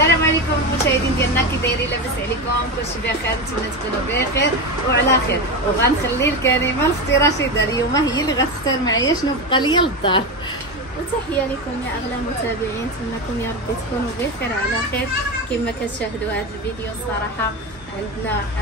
السلام عليكم المشاهدين ديالنا، كي دايرين؟ لاباس عليكم؟ كلشي بخير؟ نتمنى تكونوا بخير وعلى خير. وغنخلي الكلمه لاختي رشيده اليوم هي اللي غتختار معايا شنو بقى ليا للدار. وتحيه لكم يا اغلى متابعين، نتمنىكم يا ربي تكونوا بخير على خير. كما كتشاهدوا هذا الفيديو الصراحه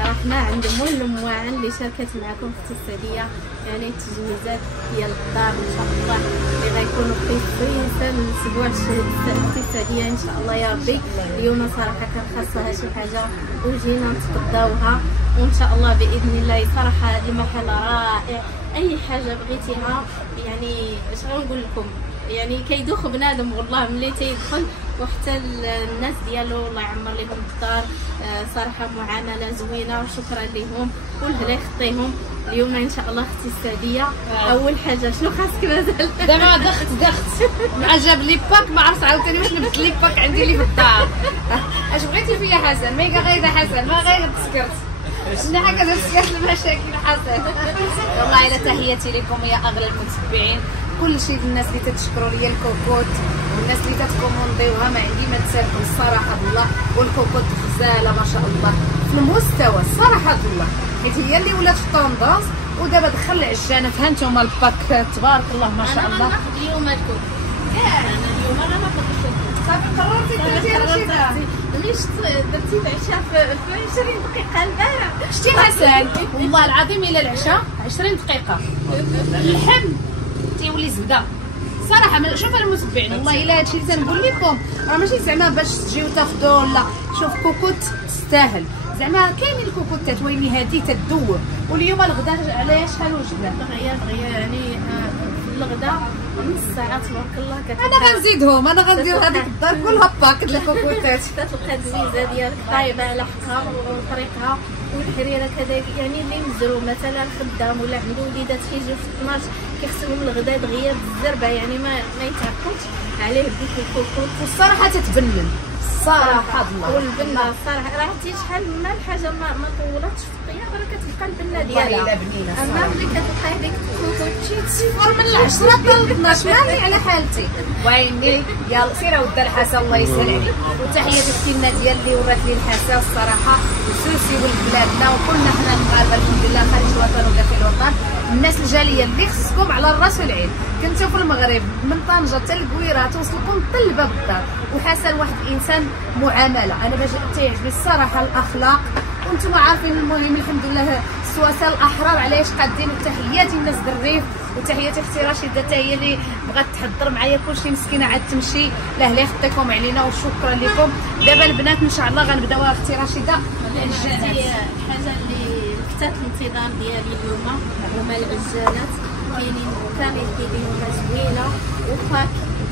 رحنا عند مول المواعن اللي شاركت معكم اختي السعديه، يعني التجهيزات ديال الدار ان شاء الله اللي غيكونوا قياسين الاسبوع اختي السعديه ان شاء الله يا ربي. اليوم صراحه كان خاصها شي حاجه وجينا نتقداوها، وان شاء الله باذن الله. صراحه هذا المحل رائع، اي حاجه بغيتيها يعني اش غنقول لكم، يعني كيدوخ بنادم والله ملي تيدخل، وحتى الناس ديالو الله يعمر لهم الدار. صراحه معامله زوينه وشكرا لهم والهلا يخطيهم. اليوم ان شاء الله اختي السعديه اول حاجه شنو خاصك مازال؟ دابا دخت مع جاب لي باك، ما عرفت عاوتاني واش نبت لي باك عندي اللي في الدار. اش بغيتي فيا حسن؟ ميغا غايده حسن، ما غايده تسكرت شنو حاجه تسكرت المشاكل حسن. والله الا تحياتي لكم يا اغلى المتابعين، كل شيء الناس اللي تتشكروا ليا الكوكوت والناس اللي تتكومونديوها ما عندي ما تسالكم الصراحه بالله. والكوكوت غزاله ما شاء الله في المستوى الصراحه بالله، حيت هي اللي ولات في طوندونس. ودابا دخل العجانات، ها نتوما الباك تبارك الله ما شاء الله. انا اليوم الكل انا اليوم انا ما فقدتش. صافي قررتي درتي رشيده؟ ليش درتي العشاء في 20 دقيقه البارح؟ شتي حسن والله العظيم الى العشاء 20 دقيقه اللحم تيولي زبده صراحه. شوف المتبعين والله الا هادشي اللي تنقول لكم راه ماشي زعما باش تجيو تاخذوا، لا شوف كوكوت تستاهل زعما. كاينين الكوكوتات ويلي هادي تدور. واليوم الغدا على شحال وجبنا؟ دغيا يعني في الغدا نص ساعه تبارك الله. انا غنزيدهم، انا غندير هذيك الدار كلها باك د الكوكوتات. كتلقى الزيزه ديالك طايبه على حقها وطريقها، والحريره كذلك. يعني اللي مزرو مثلا خدام ولا عنده وليدات كيجيو في 12 كيخصهم الغدا دغيا بالزربه، يعني ما يتعقلش عليه بديك الكوكوت. والصراحه تتبنن صراحه الله. والبنه الصراحه راه عرفتي شحال ما الحاجه ما طولتش في الطياب راه كتبقى البنه ديالها. اما ملي كتلقاي ديك الكوكوت صفر من 10 حتى 12 ماني على حالتي. ويني يلا سير ودار الحسن الله يسهل عليك. وتحياتي للسنه ديال اللي ورات لي الحسن الصراحه، وسوسي ولبلادنا وكلنا حنا المغاربه الحمد لله خارج الوطن وداخل الوطن. الناس الجاليه اللي خصكم على الراس والعين، كنتو في المغرب من طنجه حتى الكويره توصلكم حتى لباب الدار. وحسن واحد الانسان معامله، انا باش تعجبني الصراحه الاخلاق. وانتم عارفين المهم الحمد لله السواسه الاحرار علاش قادين. وتحياتي الناس الريف، وتحياتي اختي رشيده حتى هي اللي بغات تحضر معايا كلشي مسكينه عاد تمشي. لا لا يخطيكم علينا وشكرا لكم. دابا البنات ان شاء الله غنبداو اختي رشيده العجانات. الحاجه اللي لفتت الانتظار ديالي اليوم هما العجانات. كاينين كاملين كيديروها زوينه وباك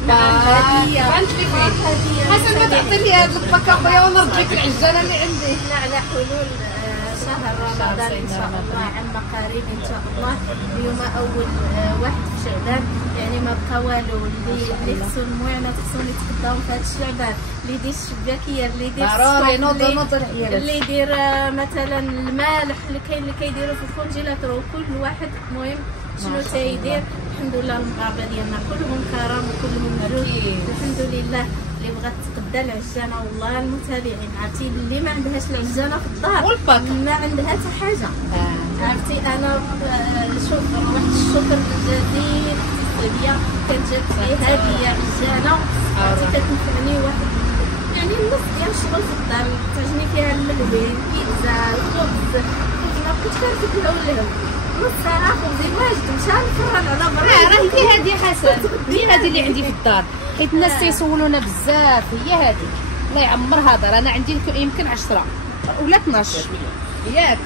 هديه. حسن ما تعطي لي هاد الباك اخويا ونرد لك العجانه اللي عندي. احنا على حلول شهر رمضان ان شاء الله عما قريب ان شاء الله. اليوم اول واحد في شعبان، يعني ما بقى والو. اللي خصو المعاناه خصهم يتقداو في هذا الشعبان، اللي يدير الشباكيه، اللي يدير ضروري نوض اللي يدير مثلا المالح، اللي كاين اللي كيديروا في الكونجيلاتور. وكل واحد المهم شنو تيدير. الحمد لله المغاربه ديالنا كلهم كرم وكلهم جود الحمد لله. اللي بغات تقدا العجانه والله المتابعين عرفتي اللي ما عندهاش العجانه في الدار والباك ما عندها حتى حاجه. عرفتي انا شوف واحد الشكر جزيل السعوديه كانت جات لي هديه عجانه عرفتي كتنفعني واحد يعني النص ديال الشغل في الدار. تعجبني فيها الملبن البيتزا الخبز ما بقيتش كنفيك نقولهم نص ساعه خبزي واجد مشى نفرج على برا. راه هي هذه حسن، هي هذه اللي عندي في الدار، حيت الناس تيسولونا بزاف. هي هذه الله يعمرها دار. انا عندي يمكن 10 ولا 12 ياك؟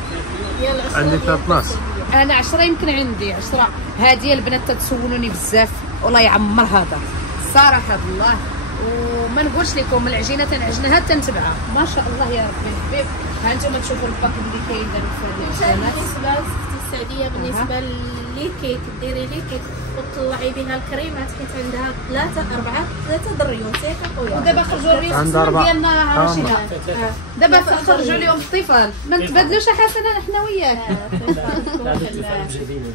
عندي 12. انا 10 يمكن عندي 10. هذه البنات تتسولوني بزاف والله يعمرها دار الصراحه بالله. وما نقولش لكم العجينه تنعجنها تنتبعها ما شاء الله يا ربي حبيب. ها انتم تشوفوا الباك اللي كاين في هذه العجينات. بالنسبه السعوديه بالنسبه لي كيك ديري لي كيك وطلعي بها الكريمات حيت عندها 3 دريوت ياك اخويا. ودابا خرجوا الريسك ديالنا رشيده. دابا خرجوا لهم الطفل ما نتبادلوش حسنا حنا وياك.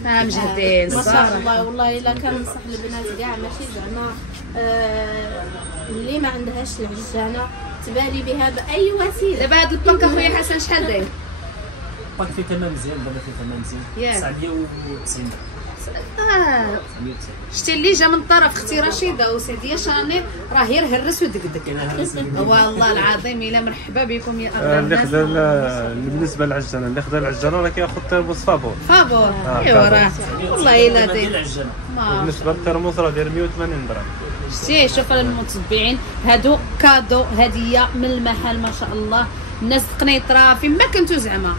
مجهدين ما شاء الله والله الا كننصح البنات كاع ماشي زعما اللي ما عندهاش العجانه تبالي بها باي وسيله. دابا هاد الباك اخويا حسن شحال داير؟ باك فيه ثمن مزيان، دابا فيه ثمن مزيان 990 درهم. شتي اللي جا من طرف اختي رشيده وسيدي شاني راه غير هرس ودقدق. والله العظيم الا مرحبا بكم يا اغلى اللي الناس. خدا بالنسبه للعجانه، اللي خدا العجانه راه كياخذ ترموس فابور. فابور ايوا راه والله الا داير. بالنسبه للترموس راه داير 180 درهم. شتي شوف المتبعين هادو كادو هديه من المحل ما شاء الله. الناس قنيطره فيما كنتو زعما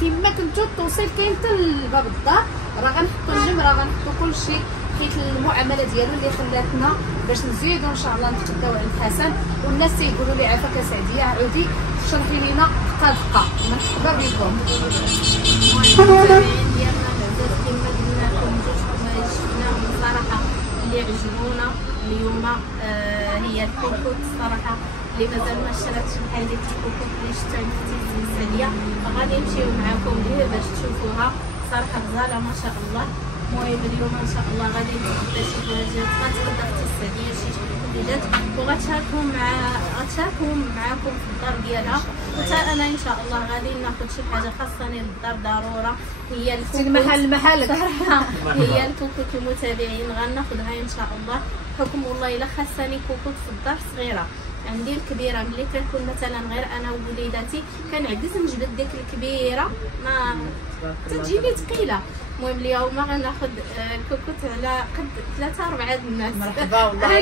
فيما كنتو التوصيل كاين حتى لباب الدار. راه غنحطوا النمره غنحطوا كل شيء حيت المعامله ديالو اللي خلاتنا باش نزيدوا ان شاء الله نتغداو عند حسن. والناس تيقولوا لي عافاك سعديه عودي شرحي لينا دقه دقه. مرحبا بكم. اللي عجبونا اليوم هي الكوكوت الصراحه. اللي مازال ما اشتراتش بحال ديال الكوكوت اللي شفتها عند اختي الساليه غادي نمشيو معاكم ليه باش تشوفوها. صراحه غزاله ما شاء الله. المهم اليوم ان شاء الله غادي نتغدى شي حاجات غتغدى اختي الساليه شي حاجات وغتشاركهم معاكم في الدار ديالها. وحتى انا ان شاء الله غادي ناخذ شي حاجه خاصني للدار ضروره. هي الكوكوت محلك هي الكوكوت المتابعين غناخذها ان شاء الله. حكم والله الا خاصني كوكوت في الدار صغيره. عندي الكبيره ملي كنكون مثلا غير انا ووليداتي كنعجز نجبد ديك الكبيره ما تجيني ثقيله. المهم اليوم غناخذ كوكوت على قد 3-4 الناس. مرحبا والله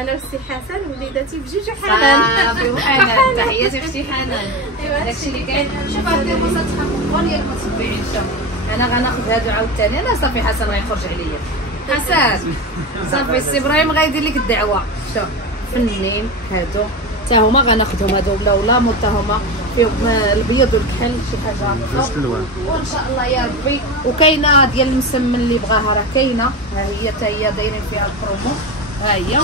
انا وسي حسن وليداتي بجوج حنان. صافي وحنان تحياتي اختي حنان. داكشي اللي كاين. شوف هاد البوصات تحققوا لي المتبعين. شوف انا غناخذ هادو عاوتاني. انا صافي حسن غيخرج عليا. حسن صافي السي ابراهيم غيدير لك الدعوه. شوف فنين هادو حتى هما غناخذهم. هادو ولا حتى هما فيهم البيض والكحل شي حاجه نفس الالوان وان شاء الله يا ربي. وكاينه ديال المسمن اللي بغاها راه كاينه. ها هي حتى هي دايرين فيها البرومو. ها هي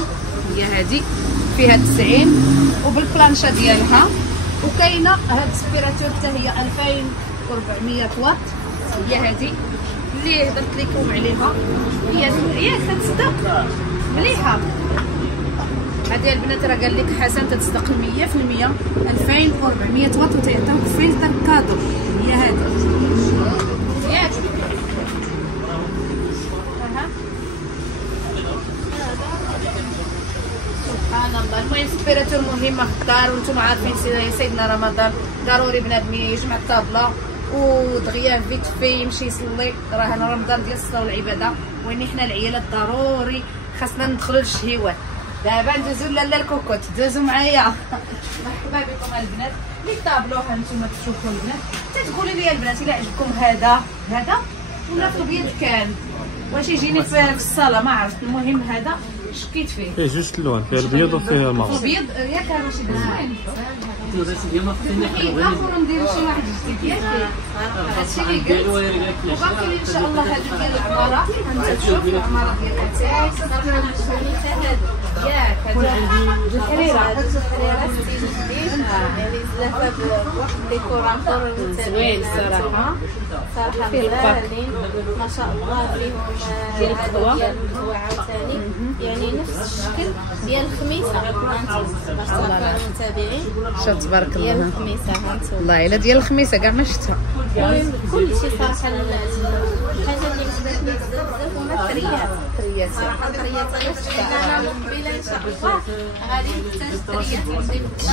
هذه فيها 90 وبالبلانشه ديالها. وكاينه هاد السبيراتور حتى هي 2400 واط. هي هذه اللي هضرت لكم عليها. هي كتصدق مليحه. هذه البنات راه قال لك حسن تتصدق 100% 2400 واط وتعطيوك فلتر كادو. هي هذه ياك سبحان الله. المهم سبيراتور مهمه في الدار وانتم عارفين سيدنا رمضان ضروري بنادم يجمع الطابله ودغيا فيت في يمشي يصلي. راه انا رمضان ديال الصلاه والعباده وين حنا العيالات ضروري خاصنا ندخلوا للشهوات. دابا ندوزو لالا الكوكوت دوزو معايا. مرحبا بكم البنات. لي طابلوها نتوما تشوفوا البنات حتى تقولوا لي البنات الا عجبكم هذا ولا في البيض كان واش يجيني في الصاله ما عرفت. المهم هذا شكيت فيه. فيه جوج الالوان، فيه البيض وفيه المغرب. البيض ياك رشيد زوين. ناخذ نديرو شي واحد جديد ياك. هادشي اللي قلت. وباقي ان شاء الله هذا ديال العماره غنشوف العماره ديال ياك. هذا الحريره يعني زلافه بواحد الديكور اخر زوين الصراحه. صراحه غاليين ما شاء الله. فيهم ديال القهوه عاوتاني يعني نفس الشكل ديال الخميسه. ما شاء الله المتابعين شوف تبارك الله ديال الخميسه هانتوما والله الا ديال الخميسه كاع ما شفتها. كل شيء صراحه. الحاجه اللي عجبتني بزاف هما الثريات. صراحه الثريات انا من قبيله ان شاء الله غادي نحتاج الثريات.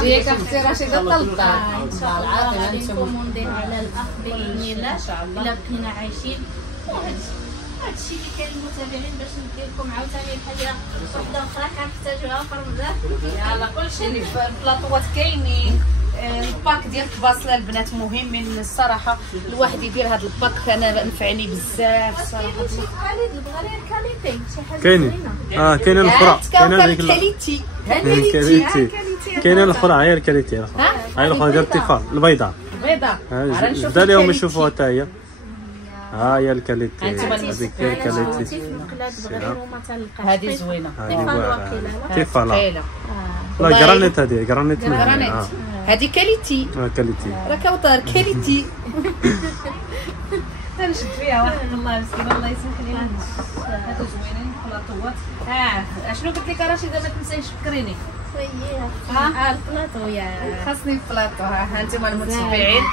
جيك اختي رشيده طلبتها ان شاء الله غادي نكومونديو على الاخ باذن الله ان شاء الله الا بقينا عايشين. هادشي اللي كاين المتابعين باش ندير لكم عاوتاني حاجه وحده اخرى كنحتاجوها في رمضان. يلا كلشي اللي في البلاطوات كاينين. الباك ديال البصله البنات مهمين الصراحه. الواحد يدير هذا الباك انا نفعني بزاف الصراحه. خالد بغا لي الكاليتي شي حاجه كاينين. كاينه الاخرى كاينه ديك الكاليتي. كاينه الاخرى غير الكاليتي الاخرى. هاي الاخرى ديال الطفال البيضاء. البيضاء بدا اليوم نشوفوها حتى هي. ها هي الكاليتي. هذيك هي الكاليتي. هذه زوينه. تيفالا. لا جرانيت. هذه جرانيت. هذه كاليتي. كاليتي راه كوطار كاليتي. نشد فيها واحد الله مسكين الله يسمح لي. هادو زوينين بلاطوات. شنو قلت لك رشيده ما تنسايش تفكريني. شويه البلاطو يا خاصني البلاطو. ها انتم المتابعين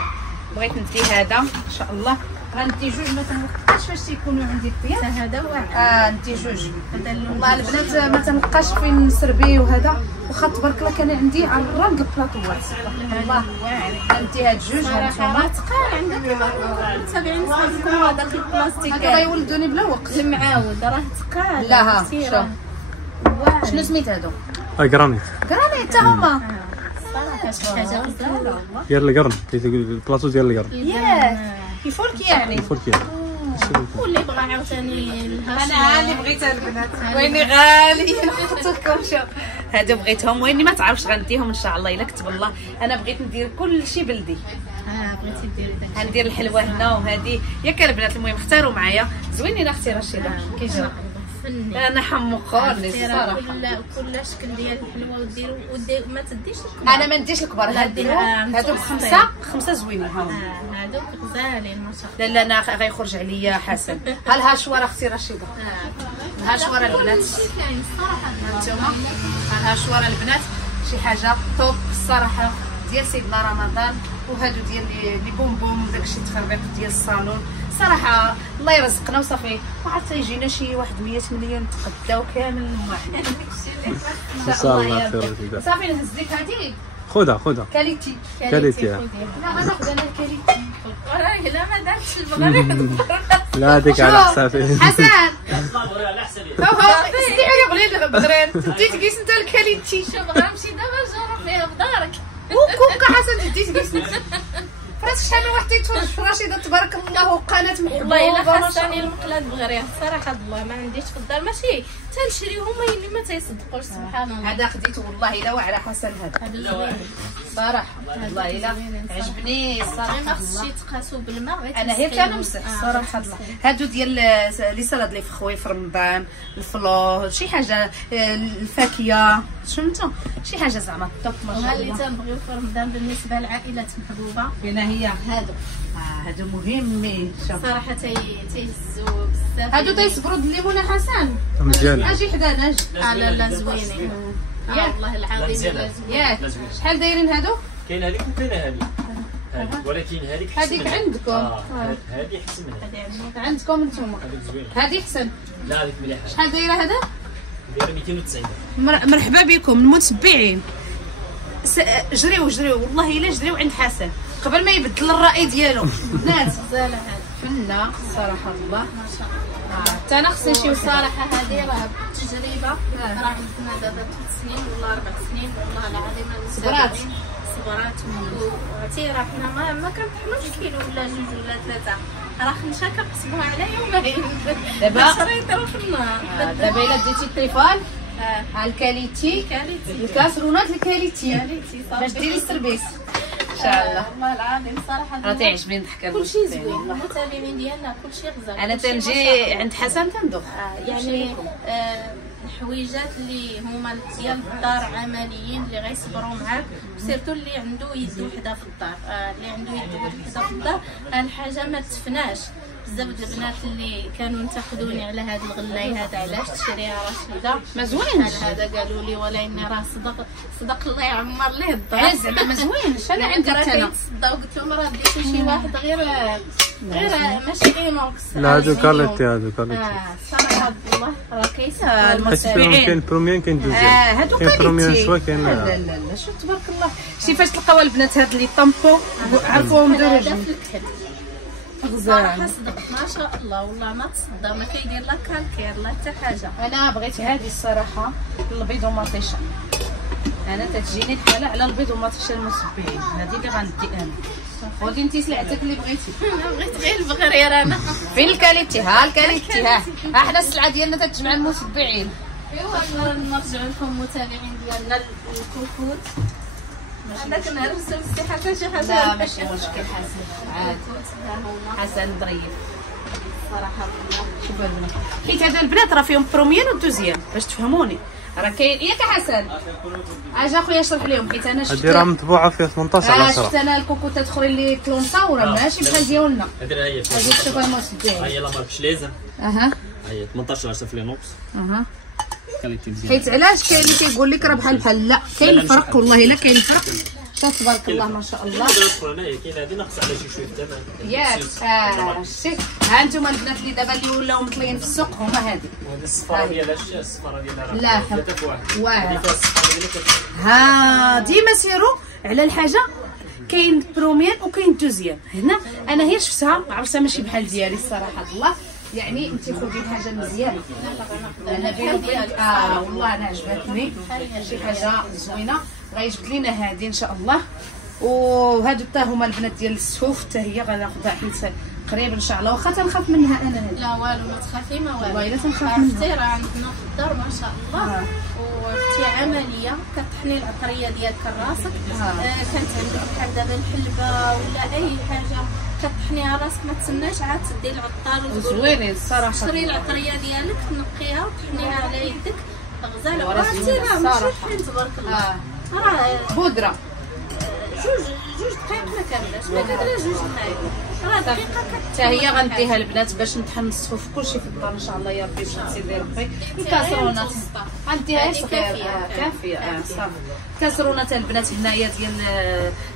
بغيت ندي هذا ان شاء الله. غندي جوج ما تنوقفش فاش تيكونوا عندي الضياف. هذا واحد ندي جوج. والله البنات ما تنلقاش فين نسربي وهذا، واخا تبارك الله كان عندي عرض البلاطوات. والله ندي هاد جوج. صراحه تقال عندك المتابعين صحابكم هذاك البلاستيك هذا غيولدوني بلا وقت المعاود راه تقال. لا ها شوف شنو سميت هادو؟ جرانيت. جرانيت تا هما. صراحه شي حاجه غزاله ديال القرن، البلاطو ديال القرن. ياه كيفولك يعني. الفركيه. واللي بغى عاوتاني انا اللي بغيتها البنات ويني غاليين نحط لكم. شوف هادو بغيتهم ويني ما تعرفش غنديهم ان شاء الله الا كتب الله. انا بغيت ندير كل شيء بلدي. بغيتي ديري داكشي. غندير الحلوه هنا وهذه ياك البنات. المهم اختاروا معايا زوينين اختي رشيده كيجرى. فني انا حمقوني الصراحه. كل شكل ديال الحلوه وديروا ما تديش انا ما نديش الكبار. هادو خمسه زوينين هادوك غزالين ما شاء لا لا انا غيخرج عليا حسن. ها الهاشوار اختي رشيده. الهاشوار البنات هانتوما. الهاشوار البنات شي حاجه توب الصراحه ديال سيدنا رمضان. وهادو ديال لي بومبوم داكشي التخربيق ديال الصالون. صراحه الله يرزقنا وصافي. ما عرفت يجينا شي واحد 100 مليون تقداو كامل واحد. ان شاء الله يا صافي نهز لك هذه. خذها كاليتي. كاليتي. لا غناخذ انا الكاليتي. لا ما دارتش المغرب. لا هذيك على حسابي. حسن على حسابي. سدي على بغلي البدرين تديت كيس انت الكاليتي. شوف غنمشي دابا نجرب فيها بدارك. وكوكا حسن تديت كيس فراسك شحال من واحد تيتفرج في رشيده تبارك الله وقناه محبوبه. والله الا خاصني المقلاد بغريها صراحه الله ما عنديش في الدار ماشي تنشريهم اللي ما تيصدقوش سبحان الله. هذا خديته والله الا واعره حسن. هذا زوين صراحه والله الا عجبني الصراحه. ما خصش يتقاسوا بالماء. انا هي كنمسح صراحه الله. هادو ديال لي سلاد لي فخوي في رمضان الفلور شي حاجه الفاكهه فهمتوا شي حاجه زعما توب ما شاء اللي الله. تنبغيو في رمضان بالنسبه للعائلات محبوبه بينا هي هادو مهمين. شوف صراحه تيهزوا بزاف. هادو تيصبروا الليمونه حسن. مزيان. اجي حدانا اجي. لا زوينين والله العظيم ياك شحال دايرين هادو؟ كاين هذيك وكاين هذيك ولكن هذيك هذيك عندكم. هذه احسن منها. عندكم نتوما هذيك زوينه. هذه احسن. لا هذيك مليحه. شحال دايره هذا؟ دايره 290. مرحبا بكم المتبعين. جريو والله الا جريو عند حسن قبل ما يبدل الراي ديالو. بنات غزاله فنه صراحه الله ما شاء الله. حتى انا خصني شي صراحه هذه راه تجربه راه عندنا دابا 3 سنين ولا 4 سنين والله العظيم صبرات وعرفتي راه حنا ما كنطحنوش كيلو ولا 2 ولا 3 راه خمسه كنقسموها على يومين. دابا شريطه في النهار. دابا الا ديتي التليفون ها الكاليتي الكاسرونات الكاليتي باش ديري السربيس ان شاء الله. والله العظيم صراحه راه تيعجبني نضحك. كلشي زوين المتابعين ديالنا كلشي غزال. انا تنجي عند حسن تندوخ يعني الحويجات اللي هما ديال الدار عمليين اللي غيصبروا معاك سيرتو اللي عنده يد وحده في الدار. اللي عنده يد وحده في الدار الحاجه ما تفناش. بزاف د البنات اللي كانوا ينتقدوني على هذا الغلاي هذا علاش تشريها رشيده ما زوينش هذا قالوا لي ولكن راه صدق الله يعمر ليه الدار. زعما ما زوينش. انا عندي انا انا قلت لهم راه ديتو شي واحد غير ماشي اينوكس. لا هادو كاليتي هادو كاليتي. صراحه والله راه كيسه المتابعين. كاين بروميان كاين دوزيام. هادو كاين بروميان شويه كاين. لا شوف تبارك الله. شي فاش تلقاو البنات هاد اللي طامبو عرفوهم درجه صراحه صدقت ما شاء الله والله ما تصدى ما كيدير لا كالكير لا حتى حاجه. انا بغيت هذه الصراحه البيض ومطيشه. انا تتجيني الحاله على البيض ومطيشه المسبعين. هذه اللي غندي انا. خذي انت سلعتك اللي بغيتي. انا بغيت غير البغرير انا. فين الكاليتي؟ ها الكاليتي ها حنا السلعه ديالنا تتجمع المسبعين. ايوا نرجع لكم متابعين ديالنا الكوكوت. هذاك النهار مسوي حتى شي حاجه. لا ماشي مشكل حسن عاد حسن ظريف صراحه والله. شوفوا البنات حيت هذا البنات راه فيهم بروميان ودوزيام باش تفهموني. راه كاين ياك حسن اجا خويا اشرح لهم حيت انا شفت هادي راه مطبوعه فيها 18 شفت انا الكوكوتات اخرين اللي كلونصاو راه ماشي بحال ديالنا. هذه هي هذه شوفوا المسبعين. هي لا مارك شليزن. اها هي 18 في لينوكس. اها حيت علاش كاين اللي كيقول لك راه بحال لا كاين الفرق والله الا كاين الفرق. تبارك الله ما شاء الله. كاين هذه ناقص على شي شويه الثمن ياك شتي. ها انتم البنات اللي دابا اللي ولاو مطليين في السوق هما هذه. هذه الصفاره ديالها شتي الصفاره ديالها لا ثلاثه في واحد. واحد. ها ديما سيروا على الحاجه كاين بروميير وكاين دوزيام. هنا انا هي شفتها عرفتها ماشي بحال ديالي الصراحه الله. يعني انت خذي الحاجه مزيان. انا بينك والله انا عجبتني شي حاجه زوينه. غيجبد لينا هذه ان شاء الله. وهادو حتى هما البنات ديال السفوف حتى هي غناخذها حيت قريب ان شاء الله. واخا تنخاف منها انا هذه. لا والو ما تخافي ما والو. والله الا تنخاف منها. راه عندنا في الدار ما شاء الله. وفتي عمليه كتحني العطريه ديالك راسك. كانت عندك بحال دابا الحلبه ولا اي حاجه كتحنيها راسك ما تسناش عاد تدي العطار وتقول زوينين الصراحه. تشري العطريه ديالك تنقيها وتحنيها على يدك غزاله. وراه راه ماشي بحال تبارك الله. راه بودره جوج دقائق ما كاملاش ما كتديرش جوج دقائق. راه دقيقه حتى هي غنديها البنات باش نطحن الصفوف كلشي في الدار ان شاء الله يا ربي. باش تزيدي ربي الكاسرونه غنديها صغيره كافيه صافي. الكاسرونه تاع البنات هنايا ديال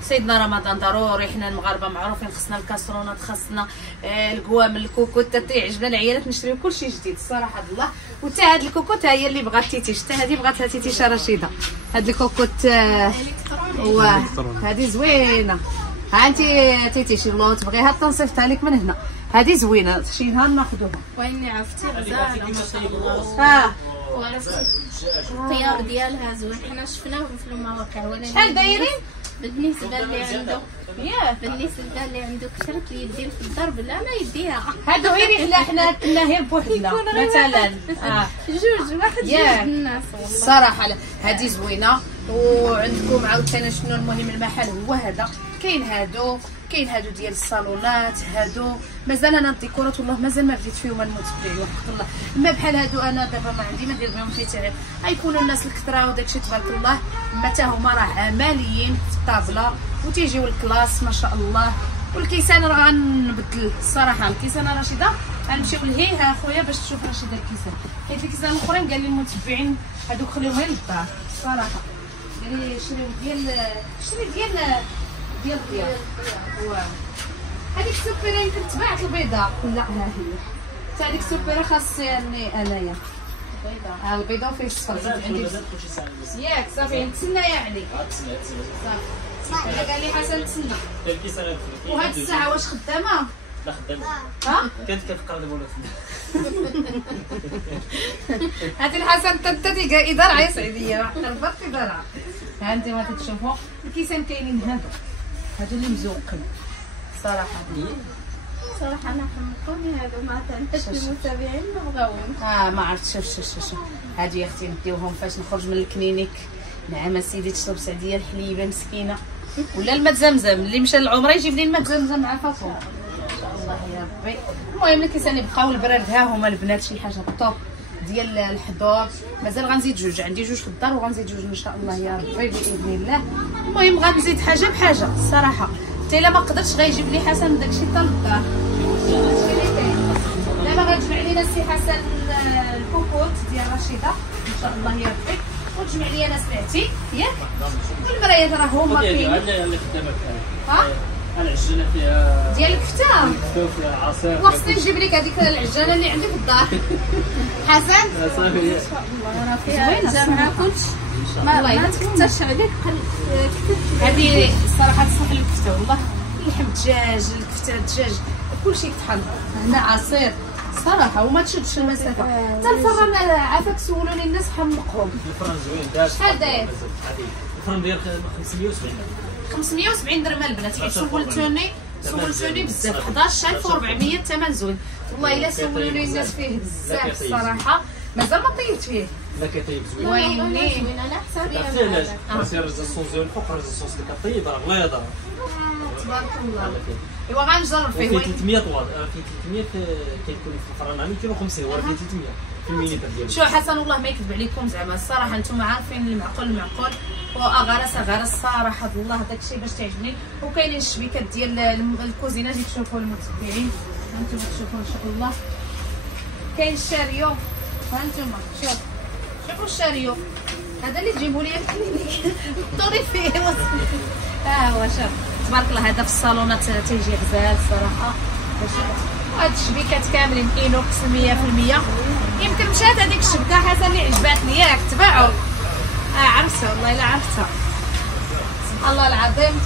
سيدنا رمضان ضروري. حنا المغاربه معروفين خصنا الكاسرونات خاصنا القوام الكوكوط. حتى يعجبنا العيالات نشريو كلشي جديد الصراحه الله. وتا هاد الكوكوط هي اللي بغات تيتيش حتى هذه بغاتها تيتيشه رشيده. هاد الكوكوط واه هذه زوينه. ها انت تيتيشي الله تبغيها تنصيفطها لك من هنا. هذه زوينه شينها ناخذوها. ويني عرفتي غزاله ما شاء الله. وعرفتي الطياب ديالها زوين. حنا شفناهم في المواقع. ولا شحال دايرين بالنسبه اللي عنده بالنسبه اللي عنده كثرت يدير في الضرب لا ما يديها. هادو غير لا حنا كنا غير بوحدنا مثلا جوج واحد جوج الناس والله الصراحه. هذه زوينه. وعندكم عاوتاني شنو المهم المحل هو هذا. كاين هادو ديال الصالونات. هادو مازال انا الديكورات والله مازال ما بديت فيهم المتبعين وحق الله. اما بحال هادو انا دابا ما عندي ما ندير بهم حيت غيكونوا الناس الكثره وداكشي تبارك الله. اما حتى هما راه عمليين في الطابله وتيجيو الكلاس ما شاء الله. والكيسان راه غنبدل الصراحه. الكيسان رشيده غنمشيو لهي ها خويا باش تشوف رشيده الكيسان. حيت الكيسان الاخرين قال لي المتبعين هادوك خليهم غير للدار الصراحه. قال لي شري ديال هذيك السوبيره يمكن تباعت البيضاء. لا ها هي حتى هذيك السوبيره خاصني انايا البيضاء. البيضاء فيه الصفر عندي ياك صافي نتسنى يعني صافي. قال لي حسن تسنى. وهاد الساعه واش خدامه؟ لا خدامه. ها كانت كتقرب ولا خدامه. هادي الحسن انت اداره عيس عليا قربت اداره. ها انتما كتشوفوا الكيسان كاينين هادو اللي مزوقين صراحه. صراحه انا حمقوني هادو ما تنتش المتابعين بغاوهم. ما عرفتش شوف هادو يا اختي نديوهم فاش نخرج من الكلينيك. نعم اسيدي تشرب سعديه الحليبه مسكينه ولا الماء زمزم. اللي مشى للعمره يجيب لي الماء زمزم مع فاطمه ان شاء الله يا ربي. المهم الكيسان يبقاو البراد ها هما البنات شي حاجه طوب ديال الحضور. مازال غنزيد جوج عندي جوج في الدار وغنزيد جوج ان شاء الله يا ربي باذن الله. المهم غنزيد حاجه بحاجه الصراحه. حتى الا ما قدرتش غيجيب لي حسن داكشي حتى للدار. هادشي اللي كاين. دابا غتجمع لينا السي حسن الكوكوط ديال رشيده ان شاء الله يا ربي. وتجمع لي انا سمعتي ياك. والمرايات راه هما كاينين. اللي خدامك ها العجانه فيها ديال الكفته فيها عصير. وخصني نجيب لك هذيك العجانه اللي عندي في الدار. حسن صافي راه فيها جامعه كلشي ما تكثرش عليك. هذه الصراحه تصلح للكفته والله. اللحم الدجاج الكفته الدجاج كلشي يطحن هنا عصير صراحه وما تشدش المسافه. حتى الفران عافاك سولوني الناس حمقهم. الفران زوين داز. شحال داير؟ الفران داير 570 درهم البنات. حيت سولتوني بزاف 11400 الثمن زوين والله. الا سولوني الناس فيه بزاف الصراحه مازال ما طيبت فيه. لا كيطيب زوين. ويلي انا حسابي انا سير الصوص ديال الفوق الصوص اللي كطيب راه غليظه تبارك الله. ايوا غنجرب فيه. فيه 300 واط. فيه 300 كيكون في الفران 250 هو فيه 300 في المليلتر ديالو. شو حسن والله ما يكذب عليكم زعما الصراحه انتم عارفين المعقول واغارس الصراحه الله داكشي باش تعجبني. وكاينين الشبيكات ديال الكوزينه اللي تشوفوا المتبعين انتم تشوفوا ان شاء الله. كاين الشاريو ها انتم شوفوا الشاريو هذا اللي تجيبوا لي الكلينيك طوري فيه هو شوف تبارك الله. هذا في الصالونات تيجي غزال الصراحه. هاد الشبيكات كاملين اينوكس 100%. يمكن مشات هذيك الشبكه حسن اللي عجباتني ياك تباعوا. عرفتها والله الا عرفتها الله العظيم.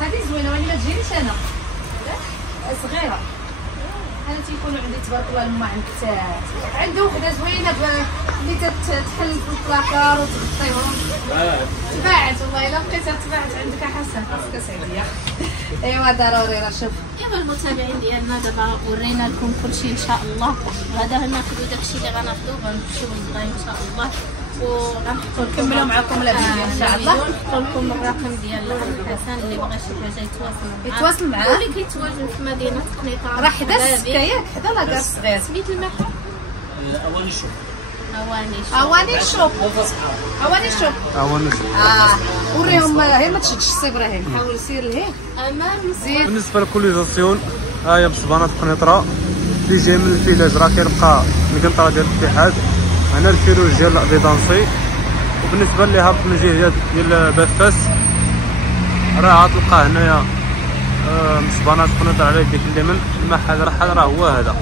هذه زوينه ولكن ما تجينيش انا صغيره. انا تيكونوا عندي تبارك الله الماء عند عنده وحده زوينه اللي تتحل في البلاكار وتغطيهم. تباعت والله الا لقيتها تباعت عندك حسن خاصك سعيديه. ايوا ضروري راه شوف. ايوا المتابعين ديالنا دابا ورينا لكم كلشي ان شاء الله. غدا غناخذوا داكشي اللي غناخذوا غنمشيو للدار ان شاء الله وغنحطوا نكملوا معكم الفيديو ان شاء الله. نحطوا لكم الرقم ديال حسن اللي بغى شي حاجه يتواصل معاه. واللي كيتواجد في مدينه قنيطره راه حدا السكه ياك حدا لاكار صغير. سميت المحل اواني شوف اواني شوب. اواني شوب. وريهم غير ما تشدش السي ابراهيم. حاول سير لهيه امام زيد. بالنسبه للكوليزاسيون ها هي بسبانات قنيطره اللي جاي من الفيلاج راه كيلقى القنطره ديال الاتحاد. هنا الفيروج ديال بيدانسي. وبالنسبه اللي هابط من جهه ديال بافاس راه غتلقى هنايا مسبانات قنيطره على يديك اليمين. المحل راه هو هذا.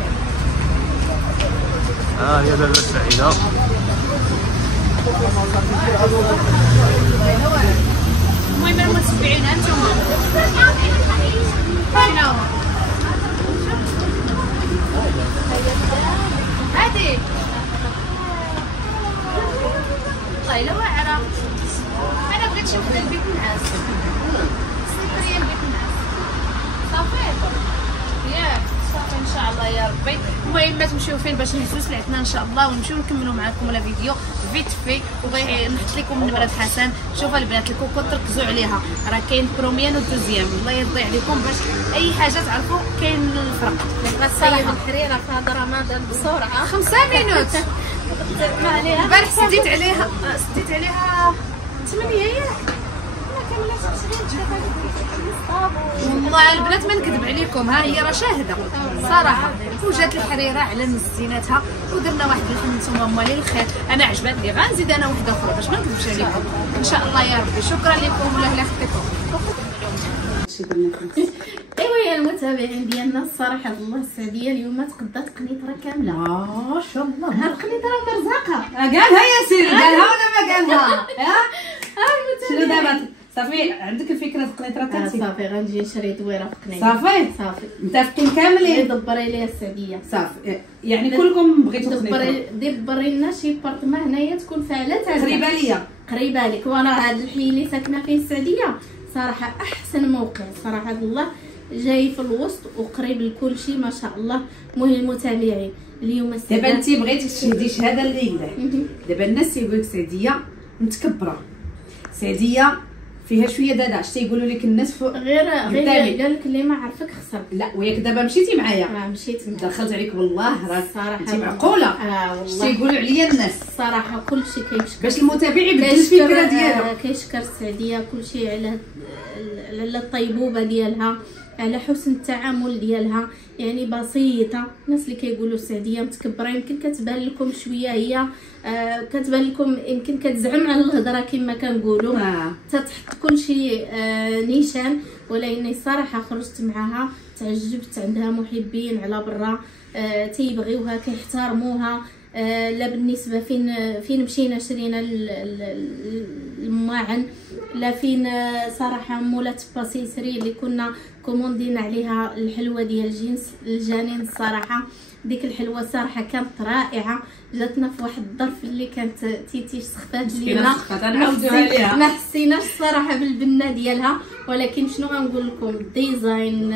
ها هي لاله سعيده. المهم المتبعين هانتوما فين هو هادي والله الا واعره. انا بغيت شي وحده البيت النعاس سيكريه البيت النعاس صافي ياك صافي ان شاء الله يا ربي. المهم ما تمشيو فين باش نهزو سلعتنا ان شاء الله ونمشيو نكملوا معكم الفيديو فيت في. وغير نحط لكم نمره حسن. شوفوا البنات الكوكو تركزوا عليها راه كاين بروميان ودوزيام الله يرضي عليكم باش اي حاجه تعرفوا كاين الفرق. الصراحه الحريره في رمضان بسرعه 5 مينوت ما عليها. البارح سديت عليها 8 ياك والله البنات ما نكذب عليكم. ها هي راه شاهده صراحه. وجات الحريره على نزيناتها ودرنا واحد اللحم نتوما مالي الخير. انا عجبتني غنزيد انا وحده اخرى باش ما نكذبش عليكم ان شاء الله يا ربي. شكرا لكم والله لا يخليكم. ايوا يا المتابعين ديالنا الصراحه الله السعديه اليوم تقضات قنيطره كامله ما شاء الله. ها القنيطره مرزقه. قالها يا سيدي قالها ولا ما قالها؟ شنو دابا صافي عندك الفكره القنيطره تاعتي؟ صافي غنجي نشري دويره في قنيطره. صافي متفقين كاملين. دبري ليا السعديه صافي يعني كلكم بغيتوا دبري لنا شي بارطما هنايا تكون فعلا قريبه ليا قريبه لك. وانا هذا الحي اللي ساكنه فيه السعديه صراحه احسن موقع صراحه الله جاي في الوسط وقريب لكل شيء ما شاء الله. المهم المتابعين اليوم دابا انت بغيتي تشهدي شهاده لله. دابا الناس تيقول لك سعديه متكبره سعديه فيها شويه دلع. اش تيقولوا لك الناس غير قال لك اللي ما عرفك خسر. لا وياك دابا مشيتي معايا مشيت معاك دخلت عليك والله راه صراحه انت معقوله. والله اش تيقولوا عليا الناس صراحه كل شيء كيشكر باش المتابع يبدل الفكره ديالو. كيشكر السعديه كل شيء على الطيبوبه ديالها على حسن التعامل ديالها. يعني بسيطه. الناس اللي كيقولوا السعديه متكبره يمكن كتبان لكم شويه هي كتبان لكم يمكن كتزعم على الهضره كما كنقولوا تتحط كل شيء نيشان. ولكن الصراحه خرجت معها تعجبت. عندها محبين على برا تيبغيوها كيحترموها. لا بالنسبه فين مشينا شرينا الماعن لا فين صراحه مولات باسيسري اللي كنا كوموندين عليها الحلوه ديال جنس الجنين. الصراحه ديك الحلوه صراحه كانت رائعه. جاتنا في واحد الظرف اللي كانت تيتي سخفات لينا ما حسيناش الصراحه بالبنه ديالها. ولكن شنو غنقول لكم ديزاين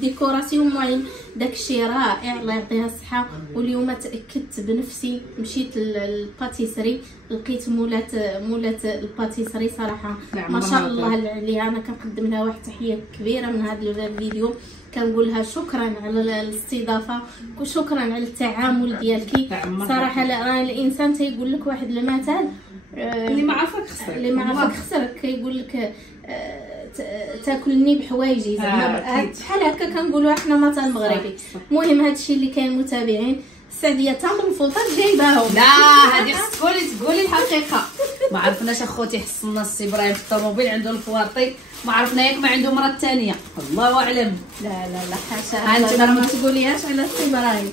ديكوراسيون المهم داكشي رائع الله يعطيها الصحه. واليوم تاكدت بنفسي مشيت للباتيسري لقيت مولات الباتيسري صراحه ما شاء الله عليها. انا كنقدم لها واحد التحيه كبيره من هذا الفيديو. كنقول لها شكرا على الاستضافه وشكرا على التعامل ديالك صراحه. الانسان تيقول لك واحد المثل اللي ما عرفك خسر. اللي ما عرفك خسر كيقول لك تاكلني بحوايجي زعما بحال هكا كنقولوا احنا مثل مغربي. المهم هادشي اللي كاين متابعين السعديه تمر الفوطات جايباهم. لا هذه خصك تقولي الحقيقه. ما عرفناش اخوتي حصلنا السي ابراهيم في الطوموبيل عنده الفواطي، ما عرفنا ياك ما عنده مرة ثانيه، الله اعلم. لا لا لا حاشا، انت ما تقوليهاش على السي ابراهيم.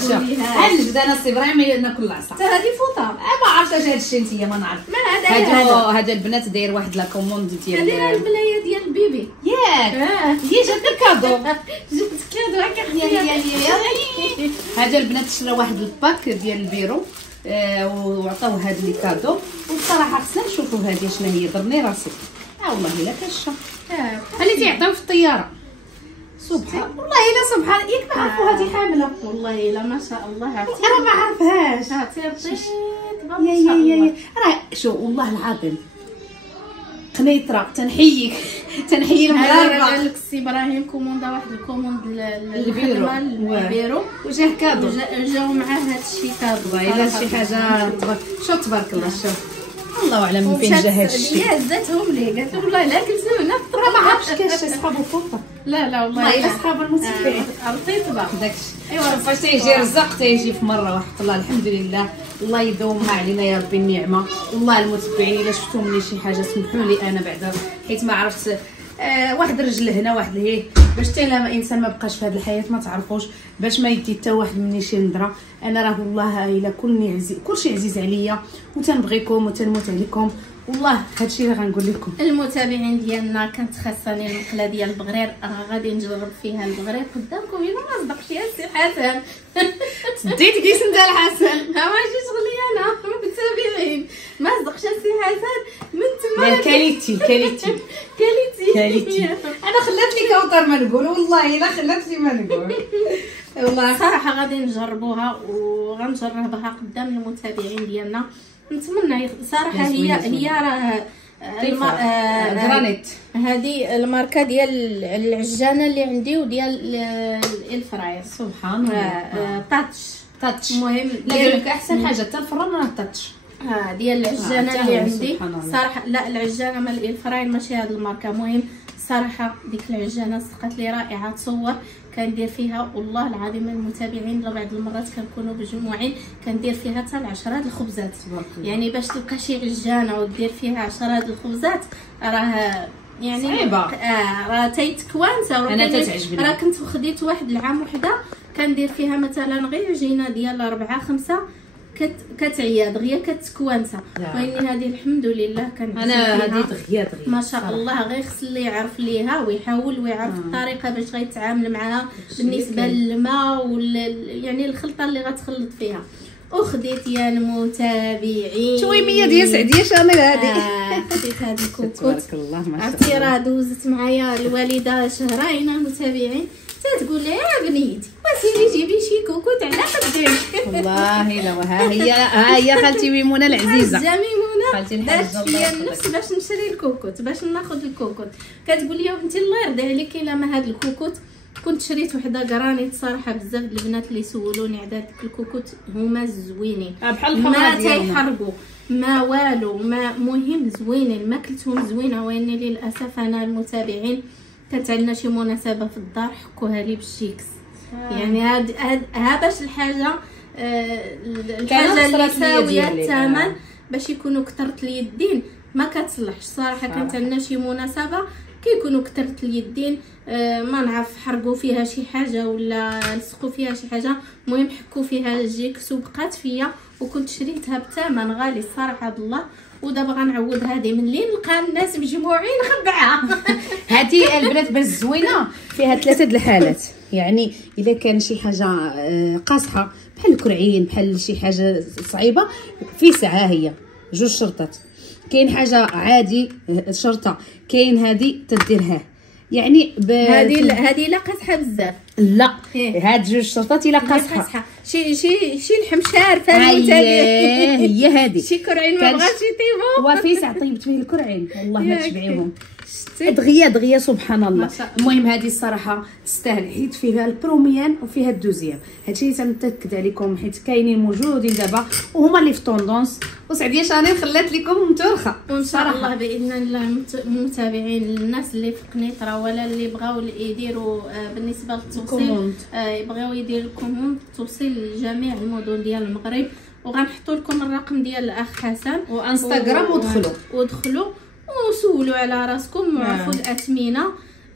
شوف علاش انا السي ابراهيم ناكل العصا حتى هذه فوطه ما عرفتش هذا الشيء انت ما نعرف. هذا البنات داير واحد لا كوموند ديال هذه الملايه ديال البيبي ياك هي جاتك كادو. جبت كادو هكا. هذا البنات شرا واحد الباك ديال البيرو وعطاوه هذا لي كادو، وبصراحه خصنا نشوفوا هذه شنو هي. ضرني راسي والله الا كاشه اللي تيعطيو في الطياره. سبحان والله الا سبحان ياك ما عرفوا هذه حامله. والله الا ما شاء الله عرفتي انا ما عرفهاش. عرفتي يا راه شو والله العظيم قنيطره تنحيي المغاربه. قال لك السي ابراهيم كوموندا واحد الكوموند للبيرو وجاه كادو جاو معاه هذا الشيء كادو. والله الا شي حاجه تبارك الله. شوف الله اعلم من فين جا هذا الشيء. هي هزاتهم ليه قالت له والله لا كلتونا راه ما عرفتش كاش صحابو فوطه. لا والله الا صحاب المتابعين رطيطبه داكشي. ايوا فاش تيجي رزق تيجي في مره واحد. الله الحمد لله الله يدومها علينا يا ربي النعمه. والله المتبعين الا شفتوا مني شي حاجه سمحوا لي انا بعدا حيت ما عرفت واحد رجل هنا واحد لهيه باش حتى لا انسان ما بقاش في هذه الحياه ما تعرفوش باش ما يدي حتى واحد مني شي نظره. انا راه والله الا كلشي عزيز عليا وتنبغيكم وتنموت عليكم والله. هادشي اللي غنقول لكم. المتابعين ديالنا كانت خاصني المقله ديال البغرير، راه غادي نجرب فيها البغرير قدامكم. الا ما صدقش يا سي حسن تديتك اسم ديال حسن ماشي شغلي انا متابعين. ما صدقش يا سي حسن من تما كاليتي انا خلاتني كوثر ما نقول والله الا خلاتني ما نقول والله صراحه غادي نجربوها وغنجربها قدام المتابعين ديالنا. نتمنى صراحه هي راه جرانيت هذه الماركه ديال العجانه اللي عندي وديال الفراير. سبحان الله تاتش المهم لا لك احسن حاجه حتى الفران راه تاتش ديال العجانه اللي عندي صراحه. لا العجانه مال الفراير ماشي هذه الماركه. المهم صراحه ديك العجانه صدقت لي رائعه. تصور كندير فيها والله العظيم المتابعين بعض المرات كنكونوا مجموعين كندير فيها حتى 10 الخبزات. يعني باش تلقى شي عجانه ودير فيها 10 الخبزات راه يعني صعيبه. راه تيتكوانسه. انا تتعجبني. راه كنت خديت واحد العام وحده كندير فيها مثلا غير عجينه ديال 4 5 كتعيا دغيا كتكوانسه. واني هذه الحمد لله كنعجبني. انا هذه دغيا ما شاء الله. غير خص اللي يعرف ليها ويحاول ويعرف الطريقه باش غيتعامل معها بالنسبه للماء يعني الخلطه اللي غتخلط فيها. وخديت يا المتابعين شويميه ديال سعديه شامل هذه. خديت هذه الكوكوت تبارك الله ما شاء الله. عرفتي راه دوزت معايا الوالده شهرين المتابعين تتقول لي يا بنيتي وسيري جيبي شي كوكوت على قدك. والله لا ها هي خالتي ميمونه العزيزه. ميمونه دارت فيا النفس باش نشري الكوكوت باش ناخذ الكوكوت. كتقول لي يا بنتي الله يرضي عليك الا ما هاد الكوكوت كنت شريت وحده قرانيت. صراحه بزاف البنات اللي سولوني على داك الكوكوت هما زوينين بحال ما تيحرقوا ما والو ما مهم زوينين ماكلتهم زوينه. واني للاسف انا المتابعين كانت عندنا شي مناسبه في الدار حكوها لي بالشيكس. يعني هاد باش الحاجه اللي ساويه الثمن باش يكونوا كثرت اليدين ما كتصلحش. صراحه كانت عندنا شي مناسبه كيكونوا كثرت اليدين ما نعرف حرقوا فيها شي حاجه ولا لصقوا فيها شي حاجه. المهم حكوا فيها الجيكس وبقات فيا وكنت شريتها بثمن غالي الصراحه بالله. ودابا غنعوض هذه من لين نلقى الناس مجموعين خبعها. هذه البنات باش زوينه فيها 3 د الحالات. يعني الا كان شي حاجه قاصحه بحال الكرعين بحال شي حاجه صعيبه في ساعه هي 2 شرطات. كاين حاجه عادي شرطه كاين هذه تديرها يعني هذه لا قاصحه بزاف. لا هاد 2 شرطات الا قاصحه شي لحم شارفه هي هذه شي كرعين ما بغاش يطيبوا. وفي ساعه طيبت فيه الكرعين والله ما تشبعيهم. شتي دغيا سبحان الله. المهم هذه الصراحه تستاهل، حيت فيها البروميان وفيها الدوزيام. هادشي اللي تنتاكد عليكم حيت كاينين موجودين دابا وهما اللي في طوندونس. وسعديه شانيل خلات لكم متورخه وان شاء الله باذن الله المتابعين الناس اللي في قنيطره ولا اللي بغاو يديروا بالنسبه للتوصيل يبغاو يديروا الكوموند توصيل لجميع المدن ديال المغرب. وغنحطوا لكم الرقم ديال الاخ حسن وانستغرام ودخلوا وسولوا على راسكم وعرفوا الاثمنه.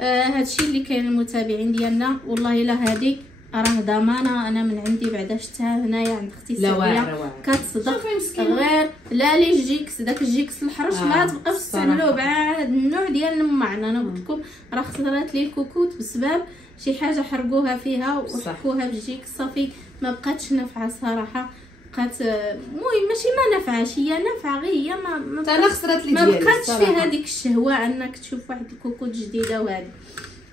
هادشي اللي كاين المتابعين ديالنا. والله الا هذه راه ضمانه انا من عندي بعدا شفتها هنايا عند اختي سعديه كتصدق غير لا لي جيكس داك الجيكس الحرش ما تبقاوش تستعملوه بهذا النوع ديال المعنا. انا قلت لكم راه خسرات لي الكوكوت بسبب شي حاجه حرقوها فيها وحكوها بالجيكس صافي ما بقاتش نافعه صراحه. بقات المهم ماشي ما نافعاش، هي نافعه غير هي ما انا خسرت لي ما بقاتش فيها ديك الشهوه انك تشوف واحد الكوكوت جديده. وهذه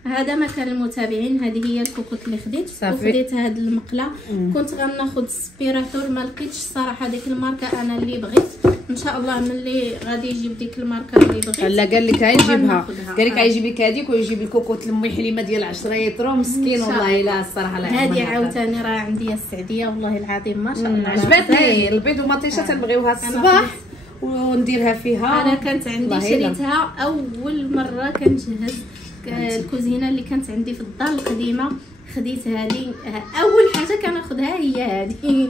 هذا مكان المتابعين. هذه هي الكوكوت اللي خديت وخديت هاد المقله. كنت غناخذ سبيراتور ما لقيتش الصراحه ديك الماركه انا اللي بغيت. ان شاء الله ملي غادي يجيب ديك الماركه اللي بغيت لا قال لك غيجيبها، قال لك غيجيب لك هذيك ويجيب الكوكوت لمي حليمه ديال 10 يطرو مسكين. والله لا الصراحه لا هذه عاوتاني راه عندي السعديه والله العظيم ما شاء الله عجبتني. البيض ومطيشه تنبغيوها الصباح ونديرها فيها. انا كانت عندي شريتها اول مره كنجهز الكوزينه اللي كانت عندي في الدار القديمه. خديت هذه اول حاجه كناخذها هي هذه.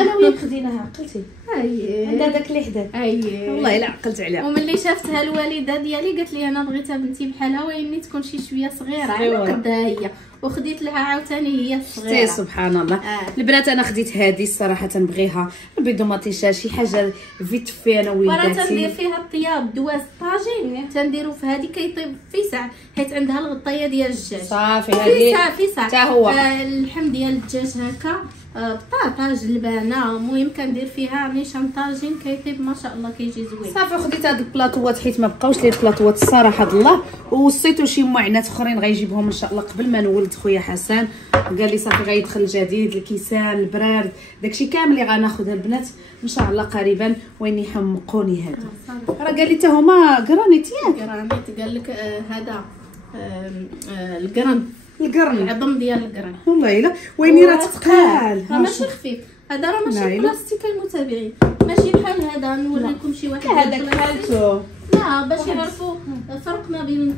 انا وياك خديناها عقلتي عندها داك اللي حدا والله الا عقلت عليها. وملي شافتها الوالده ديالي قالت لي انا بغيتها بنتي بحالها ويني تكون شي شويه صغيره على قدها هي. وخديت لها عاوتاني هي صغيره. سبحان الله. البنات انا خديت هذه الصراحه تنبغيها البيض ومطيشه شي حاجه فيت في انا وليداتي. وراه تندير فيها الطياب دواز طاجين تنديروا في هذه كيطيب في ساعه حيت عندها الغطايه ديال الدجاج صافي. هذه في ساعه حتى هو اللحم ديال الدجاج هكا بطاطا جلبانه. المهم كندير فيها نيشان طاجين كيطيب ما شاء الله كيجي زوين. صافي خديت هاد البلاطوات حيت ما بقاوش لي البلاطوات الصراحه الله. ووصيتو شي معينات اخرين غيجيبهم ان شاء الله قبل ما نولد خويا حسن. قال لي صافي غيدخل الجديد الكيسان البراد داكشي كامل اللي غناخذها البنات ان شاء الله قريبا. وين يحمقوني هذا راه قال لي حتى هما كرانيت ياك كرانيت. قال لك هذا القرن العظم ديال القرن. والله الا ويني راه ثقال ماشي خفيف. هذا راه ماشي بلاستيك المتابعين ماشي بحال هذا. نوريكم شي واحد هذاك حالته لا باش يعرفوا الفرق ما بين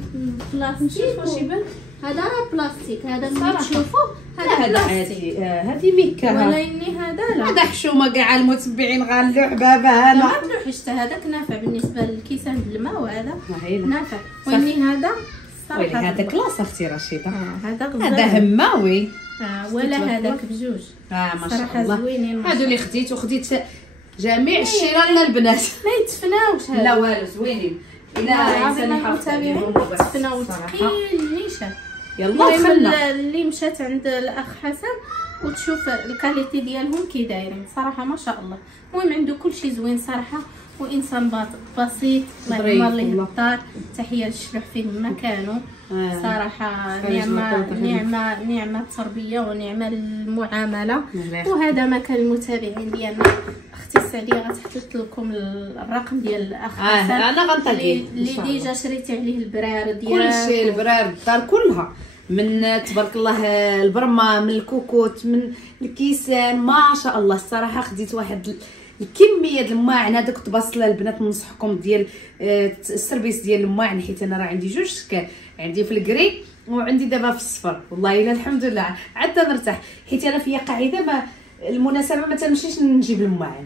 البلاستيك هذا راه بلاستيك. هذا ملي تشوفوه هذا بلاستيك. هذه ميكا ولكن هذا لا هذا حشومه كاع المتبعين غنلوح بابا انا ما تلوحش. حتى هذاك نافع بالنسبه للكيسان بالماء وهذا نافع. ولكن هذا صراحه هذا كلاس اختي رشيده. هذا هماوي ولا هذاك بجوج ما شاء الله زوينين. هادو اللي خديت جميع الشيران البنات ما يتفناوش. لا والو زوينين. الى انسان المتابعين يتفناو ثقيل نيشان. يلا دخلنا. اللي مشات عند الاخ حسن وتشوف الكاليتي ديالهم كي دايرين صراحه ما شاء الله. المهم عنده كلشي زوين صراحه وانسان بسيط الله يعمر ليه الدار. تحيه للشلوح فين ما كانوا صراحه. نعمه التربيه ونعمه المعامله. وهذا مكان المتابعين ديالنا. اختي السعديه غتحط لكم الرقم ديال الاخ حسن. انا غنطلقيه اللي ديجا شريتي عليه البرار ديالك كلشي البرار الدار كلها من تبارك الله البرمه من الكوكوت من الكيسان ما شاء الله. الصراحه خديت واحد الكميه ديال الماعن هذاك كنت باصله البنات ننصحكم ديال السيرفيس ديال الماعن حيت انا راه عندي جوج شكال. عندي في الكري وعندي دابا في الصفر. والله الا الحمد لله عاد نرتاح حيت انا فيا قاعده ما المناسبه ما تمشيش نجيب الماعن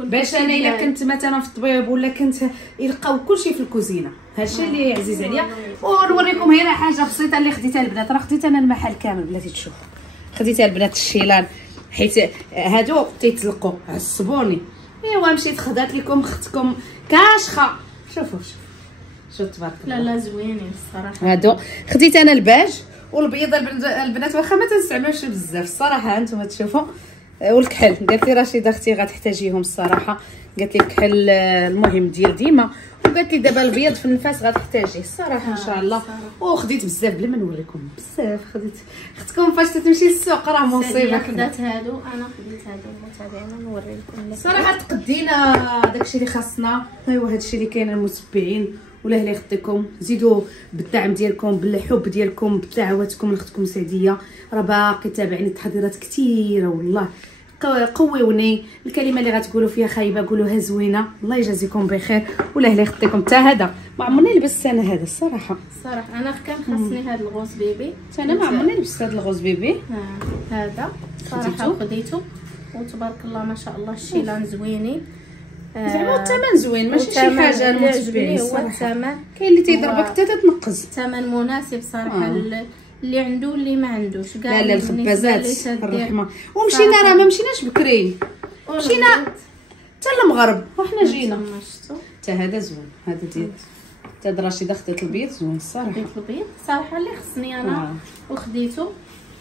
باش انا الا كنت مثلا في الطبيب ولا كنت يلقاو كلشي في الكوزينه. هادشي اللي عزيز عليا. ونوريكم هنا حاجه بسيطه اللي خديتها البنات. راه خديت انا المحل كامل بلاتي تشوفوا. خديتها البنات الشيلان حيت هادو تيتلقوا عصبوني. ايوا مشيت خدات لكم اختكم كاشخه. شوفوا تبارك الله. لا زوينين الصراحه. هادو خديت انا الباج والبيض البنات واخا ما تنستعملوش بزاف الصراحه انتم تشوفوا. والكحل قالت لي رشيده اختي غتحتاجيهم الصراحه. قالت لي الكحل المهم ديال ديما. وقالت لي دابا البيض في النفاس غتحتاجيه الصراحه ان شاء الله. وخديت بزاف بلا ما نوريكم بزاف. خديت اختكم فاش تمشي للسوق راه مصيبه. خدات هادو انا خديت هادو المتابعين نوريكم صراحه تقدينا داكشي اللي خاصنا. ايوا هادشي اللي كاين المتبعين ولا الله يخطيكم. زيدوا بالدعم ديالكم، بالحب ديالكم، بدعواتكم لاختكم سعديه. راه باقي تابعني التحضيرات كثيره والله، قويوني. الكلمه اللي غتقولوا فيها خايبه قولوها زوينه. الله يجازيكم بخير ولا الله يخطيكم. حتى هذا ما عمرني لبست انا هذا الصراحه. انا كان خاصني هذا الغوص بيبي، انا ما عمرني لبست هذا الغوص بيبي. هذا صراحه خديته وتبارك الله ما شاء الله الشيلان زوينين. زعما الثمن زوين ماشي شي حاجه المتبعين هو الثمن. كاين اللي تيضربك حتى تتنقص. الثمن مناسب صراحه اللي عنده واللي ما عندوش كاع. لا الخبازات الرحمه. ومشينا راه ما مشيناش بكري، مشينا حتى المغرب وحنا جينا. حتى هذا زوين، هذا ديال حتى رشيده خدات البيض زوين الصراحه. خديت البيض صراحه اللي خصني انا وخديته،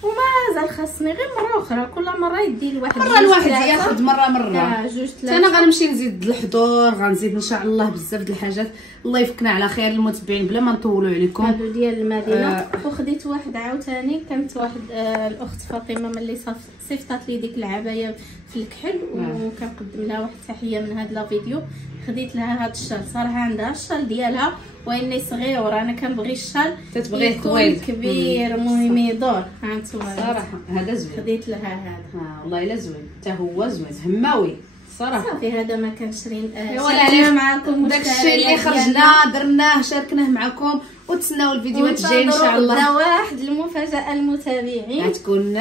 ومازال خاصني غير مره اخرى. كل مره يدي الواحد ياخذ مره جوج ثلاثه. انا غنمشي نزيد الحضور، غنزيد ان شاء الله بزاف د الحاجات. الله يفكنا على خير المتبعين بلا ما نطولوا عليكم. هادو ديال المدينه. وخديت واحد عاوتاني، كانت واحد الاخت فاطمه ملي صيفطات لي ديك العبايه في الكحل، وكنقدم لها واحد التحيه من هذا الفيديو. خديت لها هذا الشال صراحه، عندها الشال ديالها واني صغير. انا كنبغي الشال تتبغيه طويل كبير المهم يدور. هانتوما صراحه هذا زوين. خديت لها هذا والله الا زوين، حتى هو زوين هماوي صراحه. صافي هذا ما كنشري. ولا معكم داكشي اللي خرجنا درناه شاركناه معكم، وتسناو الفيديوهات الجايه ان شاء الله. واحد المفاجاه المتابعين غتكون